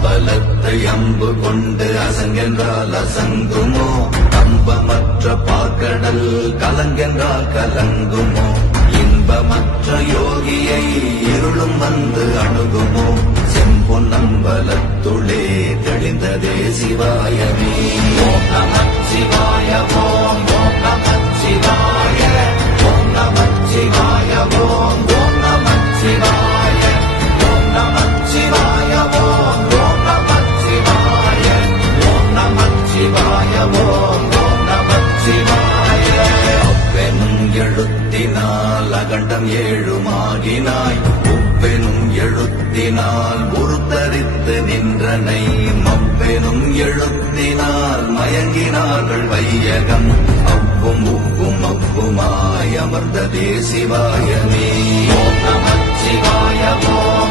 அம்பலத்தை அம்பு கொண்டு அசங்கென்றால் அசங்குமோ கம்பமற்ற பாக்கடல் கலங்கென்றால் கலங்குமோ இன்பமற்ற யோகியை இருளும் வந்து அணுகுமோ செம்பொன்னம்பலத்துளே தெளிந்ததே சிவாயமே ஓம் நமச்சிவாய ஓம் ஓம் நமச்சிவாய ஓம் நமச்சிவாய ஓம் ஓம் நமச்சிவாய ஓம் நமச்சிவாய ஓம் ஓம் நமச்சிவாய ஓம் நமச்சிவாய ஓம் ஓம் நமச்சிவாய அப்பெனும் எழுத்தினால் அகண்டம் ஏழுமாகினாய் உப்பெனும் எழுத்தினால் உருத்தரித்து நின்றனை மப்பெனும் எழுத்தினால் மயங்கினார்கள் வையகம் அவ்வும் உப்பும் அப்புமாய் அமர்ந்ததே சிவாயமே ஓம் நமச்சிவாய ஓம்